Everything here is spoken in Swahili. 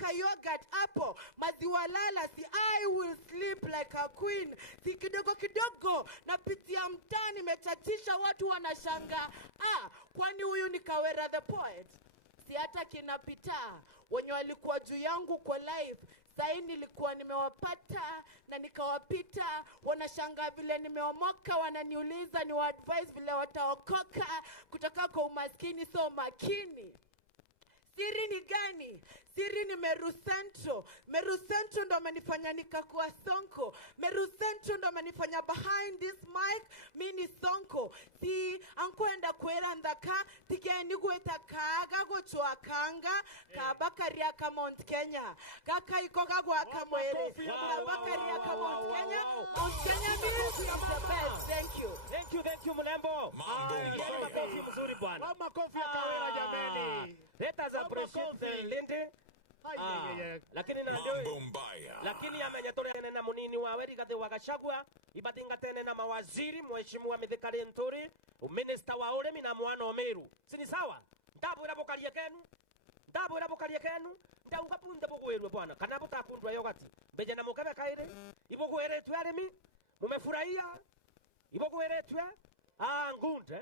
nimeweka yogurt hapo, maziwa lala, si I will sleep like a queen. Si kidogo kidogo napitia mtaa, nimechachisha, watu wanashangaa, kwani huyu ni Kawera the poet? Si hata kinapita wenye walikuwa juu yangu kwa live, sahi nilikuwa nimewapata na nikawapita, wanashangaa vile nimeomoka, wananiuliza ni advice vile wataokoka kutoka kwa umaskini. So makini, siri ni gani? Siri ni Meru Central. Meru Central ndo amenifanya nikakuwa Sonko. Meru Central ndo amenifanya behind this mic mini Sonko. Si ankwenda kwera ndaka tigeni gweta kaga gochwa kanga kabakaria ka Mount Kenya. Kaka ikoga gwa kamwele kabakaria ka Mount Kenya. Mount Kenya is the best. Thank you. Thank you Mlembo. Makofi mzuri bwana. Makofi ya Kawera jameni. Let us appreciate Linde. Lakini na ndio lakini amenyatore na munini wa weri gade wagashagwa ibatinga tene na mawaziri mheshimiwa Mithikari Nturi minister wa uremi na mwana wa Meru. Sini sawa? Ndabwira bokarie kenu ndauga punde bugwerwe bwana kana butakundwa yogati beje na mukabe kaire ibugweretwe arimi mumefurahia ibugweretwe ngunde